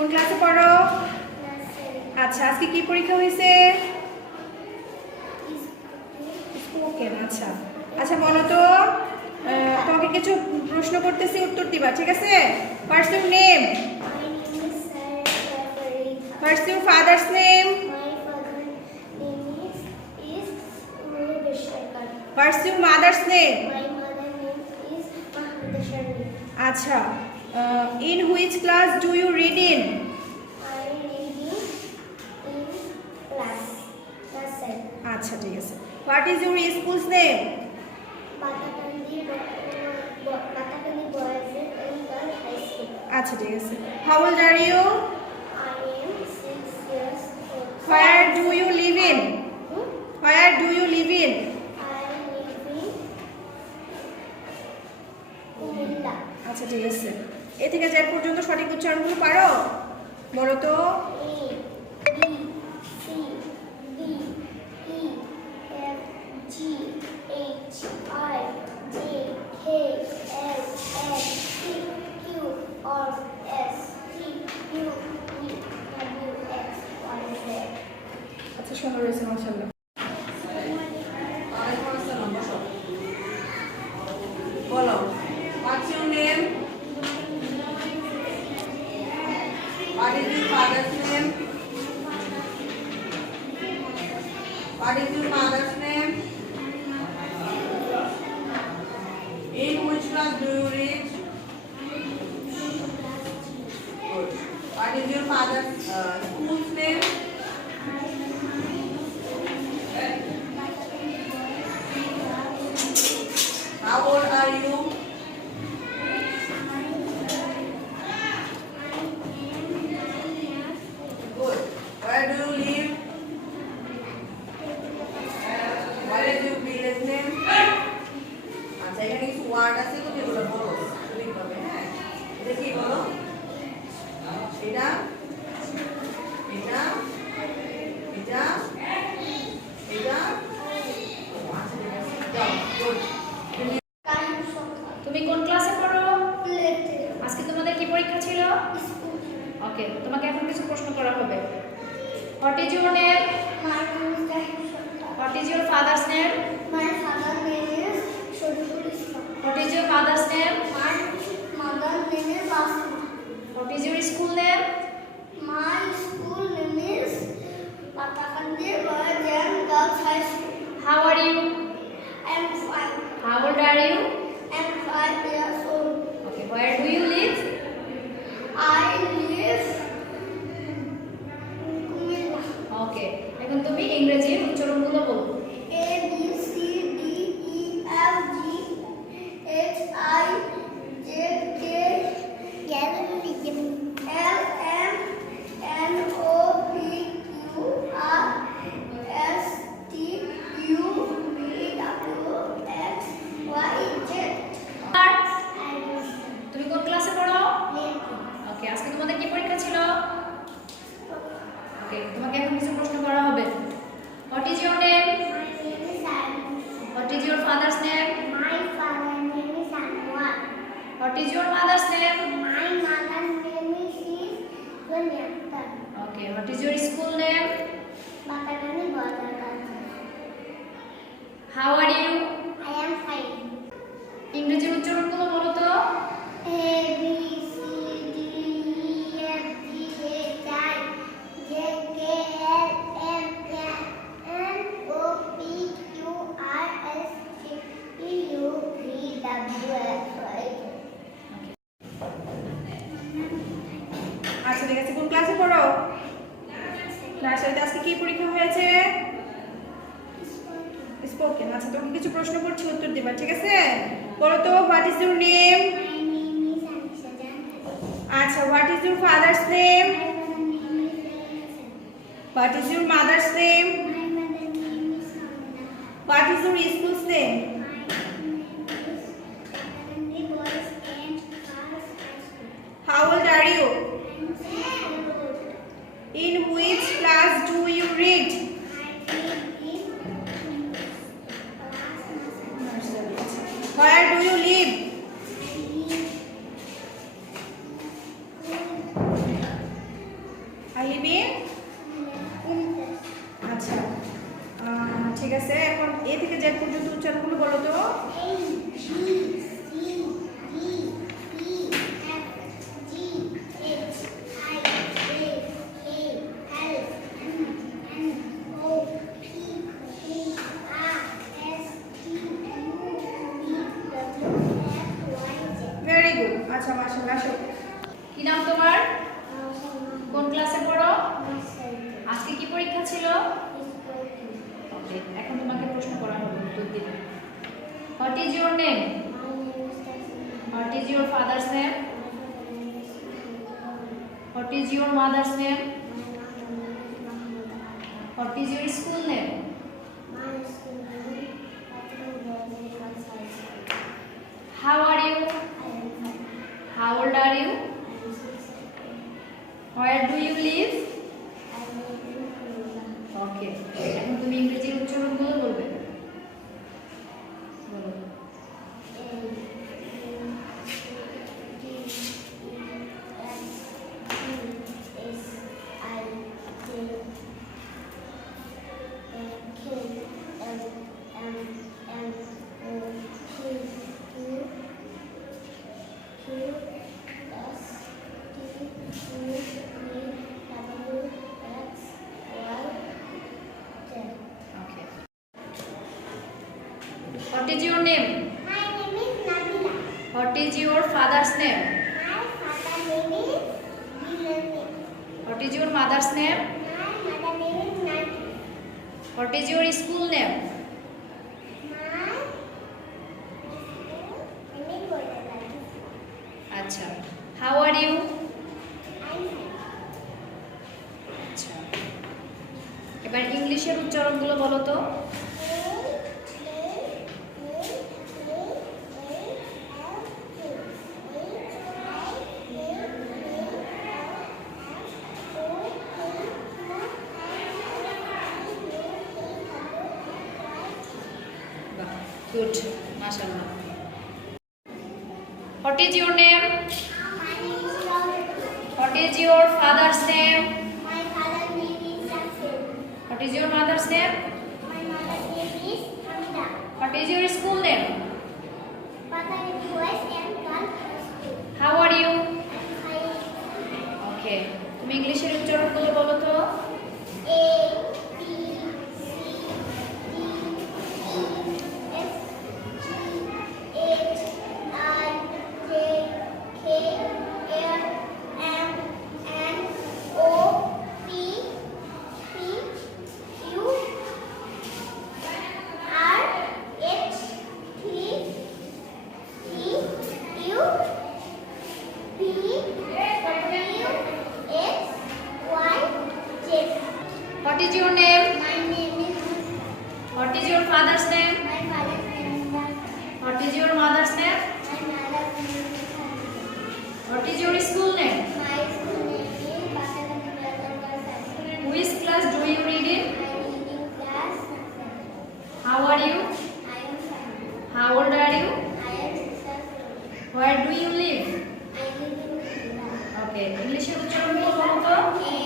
কোন ক্লাসে পড়ো? আচ্ছা, আজকে কি পরীক্ষা হয়েছে? স্পোকেন। আচ্ছা আচ্ছা, বলো তো, তোমাকে কিছু প্রশ্ন করতেছি, উত্তর দিবা, ঠিক আছে? What's your name? What's your father's name? What's your mother's name? আচ্ছা, in which class do you read in? আচ্ছা, ঠিক আছে। What is your school's name? আচ্ছা, ঠিক আছে। How old are you? Where do you live in? Where do you live in? আচ্ছা, ঠিক আছে। এ থেকে যে পর্যন্ত সঠিক উচ্চারণগুলো পারো? বলো তো। আচ্ছা, সুন্দর হয়েছে, মাশাআল্লাহ। বলো, what's your name? What is your father's name? What is your mother's name? In which class do you read? Good. What is your father's school's name? How old are you? Good. Where do you live? What is your village name? আচ্ছা, এখানে কিছু ওয়ার্ড আছে, তুমি এগুলো বলো, লিখতে হবে। হ্যাঁ, এটা কি বলো? এটা এটা এটা এটা। যাও, গুড। তুমি কোন ক্লাসে পড়ো? আজকে তোমাদের কি পরীক্ষা ছিল? ওকে, তোমাকে এখন কিছু প্রশ্ন করা হবে। What is your name? What is your father's name? What is your mother's name? What is your school name? How are you? How old are you? Okay, where do you live? Okay, এখন তুমি ইংরেজি উচ্চারণগুলো বলো। তুমি কোন ক্লাসে পড়ো? ওকে, আজকে তোমাদের কি পরীক্ষা ছিল? ওকে, তোমাকে এখন কিছু প্রশ্ন করা হবে। What is your name? What is your father's name? What is your mother's name? Okay, what is your school name? How are you? ইংরেজি উচ্চারণগুলো বলো তো। আচ্ছা, ঠিক আছে। কোন ক্লাসে পড়ো? নার্সারিতে। আজকে কি পরীক্ষা হয়েছে? স্পোকেন। আচ্ছা, তোমাকে কিছু প্রশ্ন করছি, উত্তর দিবা, ঠিক আছে? বলো তো, হোয়াট ইজ ইউর নেম? আচ্ছা, what is your father's name? What is your mother's name? What is your schools name? How old are you? In which class do you read? Where do you live? তুমি? আচ্ছা, ঠিক আছে। এখন এ থেকে জেড পর্যন্ত উচ্চারণগুলো বলো তো। Very good. আচ্ছা, মাশাআল্লাহ। আসো। কি নাম তোমার? কোন ক্লাসে পড়ো? আজকে কি পরীক্ষা ছিল? ওকে, এখন তোমাকে প্রশ্ন করা হলো, উত্তর দিবে। What is your name? What is your father's name? What is your mother's name? What is your school name? How are you? How old are you? Where do you live? Okay, এখন তুমি ইংরেজির উচ্চারণগুলো বলবে। বলো। Okay. What is your name? My name is Nabila. What is your father's name? My father name is Bilal. What is your mother's name? My mother name is Nati. What is your school name? My name is Golden. আচ্ছা, how are you? I'm fine. আচ্ছা, এবার ইংলিশের উচ্চারণগুলো বলো তো। Good, mashallah. What is your name? My name is Laura. What is your father's name? My father's name is Safir. What is your mother's name? My mother's name is Hamida. What is your school name? Father is Boys and Girls School. How are you? I'm fine. Okay, তুমি ইংলিশের উচ্চারণগুলো বলো তো। A B C D E F G H I J K L M N O P Q R S T U V W X Y Z. What is your name? My name is What is your father's name? my father's name is What is your mother's name? my mother's name is What is your school name? my school name is Bharatanagar Girls. Which class do you read in? I read in class 7. How are you? I am 7. How old are you? I am 6 years old. Where do you live? I live in Kerala. Okay, ইংলিশের উচ্চারণগুলো বলো তো। A